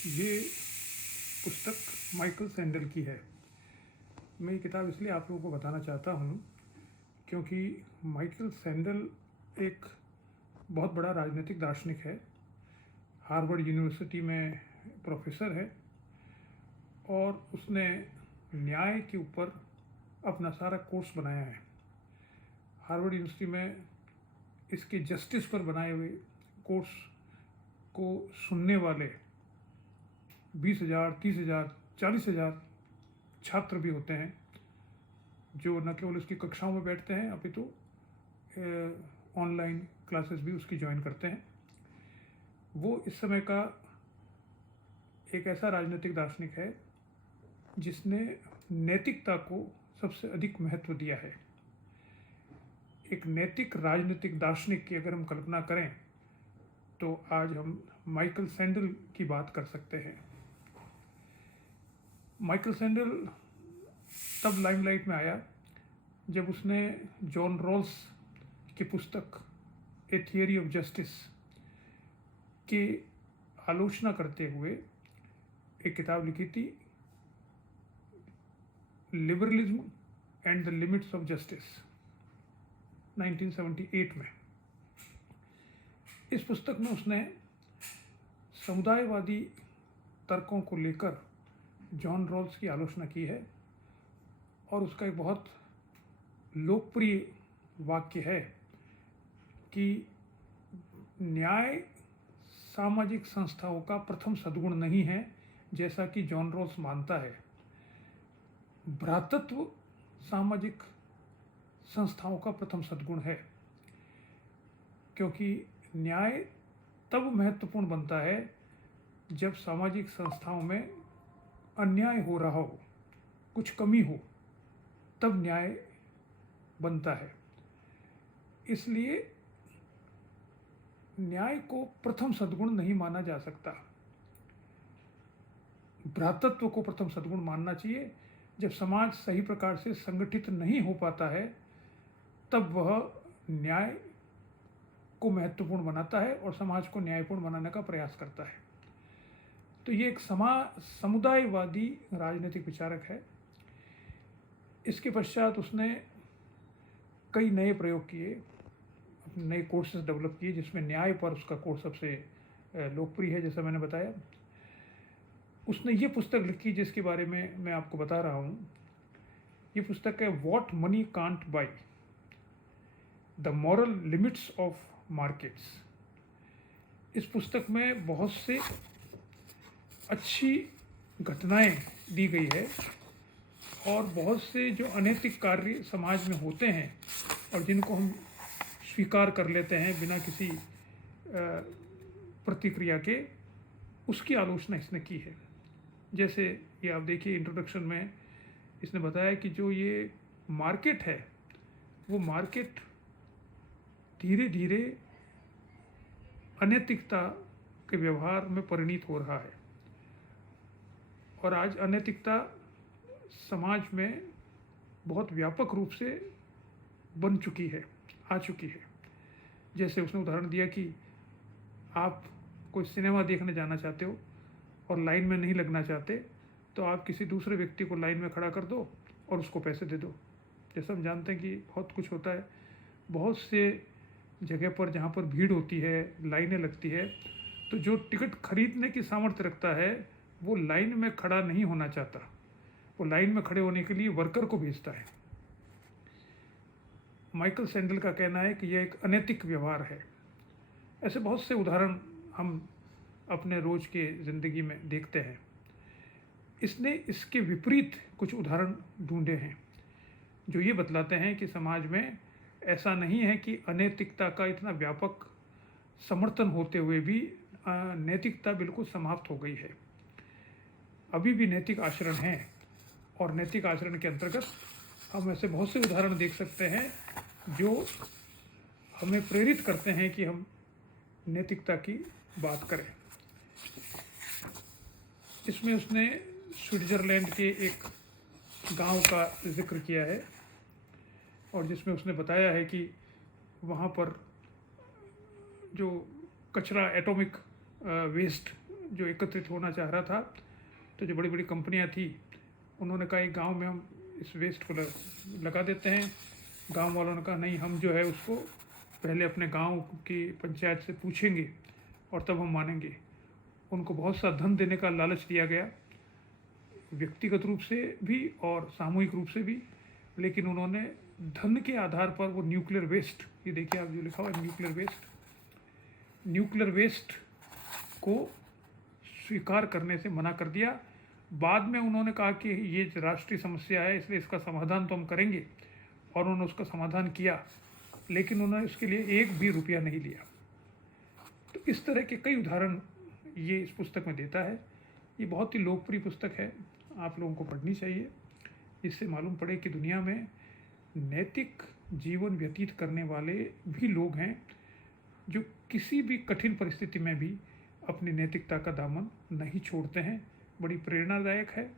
ये पुस्तक Michael sandal की है। मैं ये किताब इसलिए आप लोगों को बताना चाहता हूँ क्योंकि माइकल सैंडल एक बहुत बड़ा राजनीतिक दार्शनिक है। हार्वर्ड यूनिवर्सिटी में प्रोफेसर है और उसने न्याय के ऊपर अपना सारा कोर्स बनाया है। हार्वर्ड यूनिवर्सिटी में इसके जस्टिस पर बनाए हुए कोर्स को सुनने वाले 20,000, 30,000, 40,000 छात्र भी होते हैं जो न केवल उसकी कक्षाओं में बैठते हैं अपितु ऑनलाइन क्लासेस भी उसकी ज्वाइन करते हैं। वो इस समय का एक ऐसा राजनीतिक दार्शनिक है जिसने नैतिकता को सबसे अधिक महत्व दिया है। एक नैतिक राजनीतिक दार्शनिक की अगर हम कल्पना करें तो आज हम माइकल सैंडल की बात कर सकते हैं। माइकल सैंडल तब लाइमलाइट में आया जब उसने जॉन रॉल्स की पुस्तक ए थियरी ऑफ जस्टिस की आलोचना करते हुए एक किताब लिखी थी, liberalism and the limits of justice, 1978 में। इस पुस्तक में उसने समुदायवादी तर्कों को लेकर जॉन रॉल्स की आलोचना की है और उसका एक बहुत लोकप्रिय वाक्य है कि न्याय सामाजिक संस्थाओं का प्रथम सद्गुण नहीं है जैसा कि जॉन रॉल्स मानता है। भ्रातृत्व सामाजिक संस्थाओं का प्रथम सद्गुण है, क्योंकि न्याय तब महत्वपूर्ण बनता है जब सामाजिक संस्थाओं में अन्याय हो रहा हो, कुछ कमी हो, तब न्याय बनता है। इसलिए न्याय को प्रथम सद्गुण नहीं माना जा सकता। भ्रातृत्व को प्रथम सद्गुण मानना चाहिए। जब समाज सही प्रकार से संगठित नहीं हो पाता है तब वह न्याय को महत्वपूर्ण बनाता है और समाज को न्यायपूर्ण बनाने का प्रयास करता है। तो ये एक समुदायवादी राजनीतिक विचारक है। इसके पश्चात उसने कई नए प्रयोग किए, नए कोर्सेज डेवलप किए, जिसमें न्याय पर उसका कोर्स सबसे लोकप्रिय है, जैसा मैंने बताया। उसने ये पुस्तक लिखी जिसके बारे में मैं आपको बता रहा हूँ। ये पुस्तक है what money can't buy, the moral limits of markets. इस पुस्तक में बहुत से अच्छी घटनाएं दी गई है और बहुत से जो अनैतिक कार्य समाज में होते हैं और जिनको हम स्वीकार कर लेते हैं बिना किसी प्रतिक्रिया के, उसकी आलोचना इसने की है। जैसे ये आप देखिए, इंट्रोडक्शन में इसने बताया कि जो ये मार्केट है वो मार्केट धीरे धीरे अनैतिकता के व्यवहार में परिणित हो रहा है और आज अनैतिकता समाज में बहुत व्यापक रूप से बन चुकी है, आ चुकी है। जैसे उसने उदाहरण दिया कि आप कोई सिनेमा देखने जाना चाहते हो और लाइन में नहीं लगना चाहते तो आप किसी दूसरे व्यक्ति को लाइन में खड़ा कर दो और उसको पैसे दे दो। जैसे हम जानते हैं कि बहुत कुछ होता है, बहुत से जगह पर जहाँ पर भीड़ होती है, लाइनें लगती है, तो जो टिकट खरीदने की सामर्थ्य रखता है वो लाइन में खड़ा नहीं होना चाहता, वो लाइन में खड़े होने के लिए वर्कर को भेजता है। माइकल सैंडल का कहना है कि यह एक अनैतिक व्यवहार है। ऐसे बहुत से उदाहरण हम अपने रोज के ज़िंदगी में देखते हैं। इसने इसके विपरीत कुछ उदाहरण ढूंढे हैं जो ये बतलाते हैं कि समाज में ऐसा नहीं है कि अनैतिकता का इतना व्यापक समर्थन होते हुए भी नैतिकता बिल्कुल समाप्त हो गई है। अभी भी नैतिक आचरण हैं और नैतिक आचरण के अंतर्गत हम ऐसे बहुत से उदाहरण देख सकते हैं जो हमें प्रेरित करते हैं कि हम नैतिकता की बात करें। इसमें उसने स्विट्ज़रलैंड के एक गांव का जिक्र किया है और जिसमें उसने बताया है कि वहाँ पर जो कचरा, एटॉमिक वेस्ट जो एकत्रित होना चाह रहा था, तो जो बड़ी बड़ी कंपनियां थी उन्होंने कहा एक गांव में हम इस वेस्ट को लगा देते हैं। गांव वालों ने कहा नहीं, हम जो है उसको पहले अपने गांव की पंचायत से पूछेंगे और तब हम मानेंगे। उनको बहुत सा धन देने का लालच दिया गया, व्यक्तिगत रूप से भी और सामूहिक रूप से भी, लेकिन उन्होंने धन के आधार पर वो न्यूक्लियर वेस्ट, ये देखिए आप जो लिखा हुआ है न्यूक्लियर वेस्ट को स्वीकार करने से मना कर दिया। बाद में उन्होंने कहा कि ये राष्ट्रीय समस्या है, इसलिए इसका समाधान तो हम करेंगे, और उन्होंने उसका समाधान किया, लेकिन उन्होंने उसके लिए एक भी रुपया नहीं लिया। तो इस तरह के कई उदाहरण ये इस पुस्तक में देता है। ये बहुत ही लोकप्रिय पुस्तक है, आप लोगों को पढ़नी चाहिए। इससे मालूम पड़े कि दुनिया में नैतिक जीवन व्यतीत करने वाले भी लोग हैं जो किसी भी कठिन परिस्थिति में भी अपनी नैतिकता का दामन नहीं छोड़ते हैं। बड़ी प्रेरणादायक है,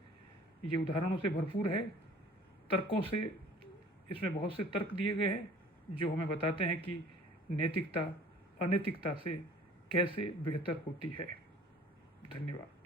ये उदाहरणों से भरपूर है, तर्कों से, इसमें बहुत से तर्क दिए गए हैं जो हमें बताते हैं कि नैतिकता अनैतिकता से कैसे बेहतर होती है। धन्यवाद।